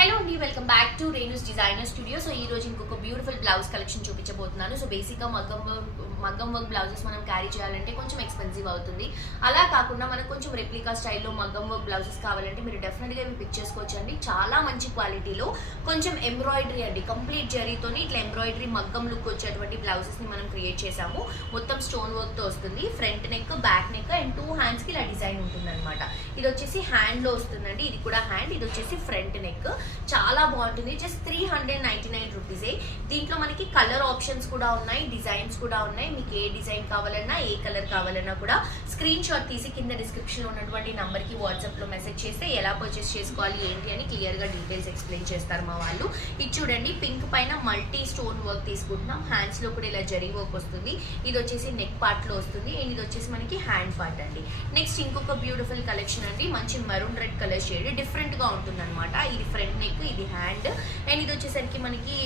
Hello అండి, welcome back to Renu's designer studio. So ఈ రోజు ఇంకొక బ్యూటిఫుల్ బ్లౌజ్ కలెక్షన్ చూపించబోతున్నాను. సో బేసిక్గా మగ్గం వర్క్ బ్లౌజెస్ మనం క్యారీ చేయాలంటే కొంచెం ఎక్స్పెన్సివ్ అవుతుంది. అలా కాకుండా మనకు కొంచెం రెప్లికా స్టైల్లో మగ్గం వర్క్ బ్లౌజెస్ కావాలంటే మీరు డెఫినెట్గా ఇవి పిక్ చేసుకోవచ్చు అండి. చాలా మంచి క్వాలిటీలో కొంచెం ఎంబ్రాయిడరీ అండి, కంప్లీట్ జరీతోని ఇట్లా ఎంబ్రాయిడరీ మగ్గం లుక్ వచ్చేటువంటి బ్లౌజెస్ని మనం క్రియేట్ చేసాము. మొత్తం స్టోన్ వర్క్తో వస్తుంది. Front neck, back neck and 2 హ్యాండ్స్కి ఇలా డిజైన్ ఉంటుంది అనమాట. ఇది వచ్చేసి హ్యాండ్లో వస్తుందండి. ఇది కూడా హ్యాండ్, ఇది వచ్చేసి ఫ్రంట్ నెక్. చాలా బాగుంటుంది. జస్ట్ 399 రూపీసే. దీంట్లో మనకి కలర్ ఆప్షన్స్ కూడా ఉన్నాయి, డిజైన్స్ కూడా ఉన్నాయి. మీకు ఏ డిజైన్ కావాలన్నా, ఏ కలర్ కావాలన్నా కూడా స్క్రీన్ షాట్ తీసి కింద డిస్క్రిప్షన్ ఉన్నటువంటి నంబర్కి వాట్సాప్లో మెసేజ్ చేస్తే ఎలా పర్చేస్ చేసుకోవాలి ఏంటి అని క్లియర్గా డీటెయిల్స్ ఎక్స్ప్లెయిన్ చేస్తారు మా వాళ్ళు. ఇది చూడండి, పింక్ పైన మల్టీ స్టోన్ వర్క్ తీసుకుంటున్నాం. హ్యాండ్స్లో కూడా ఇలా జరీ వర్క్ వస్తుంది. ఇది వచ్చేసి నెక్ పార్ట్లో వస్తుంది అండ్ ఇది వచ్చేసి మనకి హ్యాండ్ పార్ట్ అండి. నెక్స్ట్ ఇంకొక బ్యూటిఫుల్ కలెక్షన్ అండి, మంచి మెరూన్ రెడ్ కలర్ షేడ్, డిఫరెంట్గా ఉంటుంది అనమాట. ఇది ఫ్రంట్ నెక్, ఇది హ్యాండ్ అండ్ ఇది వచ్చేసరికి మనకి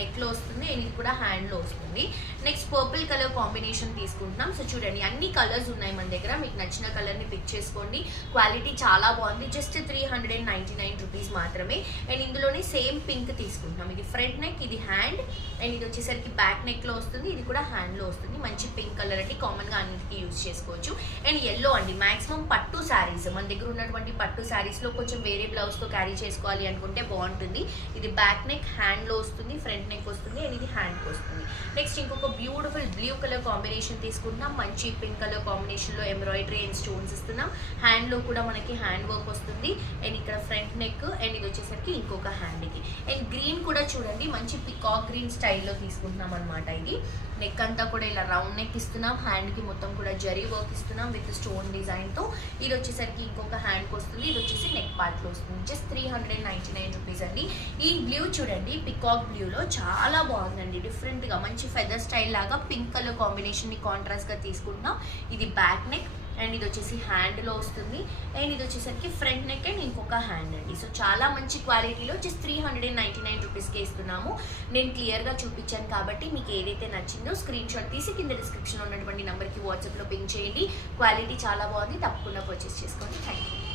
నెక్లో వస్తుంది అండ్ ఇది కూడా హ్యాండ్లో వస్తుంది. నెక్స్ట్ పర్పుల్ కలర్ కాంబినేషన్ తీసుకుంటున్నాం. సో చూడండి, అన్ని కలర్స్ ఉన్నాయి మన దగ్గర. మీకు నచ్చిన కలర్ని పిక్ చేసుకోండి. క్వాలిటీ చాలా బాగుంది. జస్ట్ 399 రూపీస్ మాత్రమే. అండ్ ఇందులోనే సేమ్ పింక్ తీసుకుంటున్నాం. ఇది ఫ్రంట్ నెక్, ఇది హ్యాండ్ అండ్ ఇది వచ్చేసరికి బ్యాక్ నెక్లో వస్తుంది. ఇది కూడా హ్యాండ్లో వస్తుంది. మంచి పింక్ కలర్ అండి, కామన్గా అన్నిటికీ యూజ్ చేసుకోవచ్చు. అండ్ ఎల్లో అండి, మాక్సిమం పట్టు శారీస్ మన దగ్గర ఉన్నటువంటి పట్టు శారీస్లో కొంచెం వేరే బ్లౌజ్తో క్యారీ చేసుకోవాలి అనుకుంటే బాగుంటుంది. ఇది బ్యాక్ నెక్, హ్యాండ్లో వస్తుంది, ఫ్రంట్ నెక్ వస్తుంది అండ్ ఇది హ్యాండ్కి వస్తుంది. నెక్స్ట్ ఇంకొక బ్యూటిఫుల్ బ్లూ కలర్ కాంబినేషన్ తీసుకుంటున్నాం. మంచి పింక్ కలర్ కాంబినేషన్లో ఎంబ్రాయిడరీ అండ్ స్టోన్స్ ఇస్తున్నాం. హ్యాండ్లో కూడా మనకి హ్యాండ్ వర్క్ వస్తుంది అండ్ ఇక్కడ ఫ్రంట్ నెక్ అండ్ ఇది వచ్చేసరికి ఇంకొక హ్యాండ్కి. అండ్ గ్రీన్ కూడా చూడండి, మంచి పికాక్ గ్రీన్ స్టైల్లో తీసుకుంటున్నాం అనమాట. ఇది నెక్ అంతా కూడా ఇలా రౌండ్ నెక్ ఇస్తున్నాం. హ్యాండ్కి మొత్తం కూడా జరీ వర్క్ ఇస్తున్నాం విత్ స్టోన్ డిజైన్తో. ఇది వచ్చేసరికి ఇంకొక హ్యాండ్కి వస్తుంది. ఇది వచ్చేసి నెక్ పార్ట్లో వస్తుంది. జస్ట్ 399 రూపీస్ అండి. ఈ బ్లూ చూడండి, పికాక్ బ్లూలో చాలా బాగుందండి. డిఫరెంట్గా మంచి ఫెదర్ స్టైల్ లాగా పింక్ కలర్ కాంబినేషన్ని కాంట్రాస్ట్గా తీసుకుంటున్నాం. ఇది బ్యాక్ నెక్ అండ్ ఇది వచ్చేసి హ్యాండ్లో వస్తుంది అండ్ ఇది వచ్చేసరికి ఫ్రంట్ నెక్ అండ్ ఇంకొక హ్యాండ్ అండి. సో చాలా మంచి క్వాలిటీలో జస్ట్ 399 రూపీస్కే ఇస్తున్నాము. నేను క్లియర్గా చూపించాను కాబట్టి మీకు ఏదైతే నచ్చిందో స్క్రీన్ షాట్ తీసి కింద డిస్క్రిప్షన్లో ఉన్నటువంటి నెంబర్కి వాట్సాప్లో పింక్ చేయండి. క్వాలిటీ చాలా బాగుంది, తప్పకుండా పర్చేస్ చేసుకోండి. Thank you.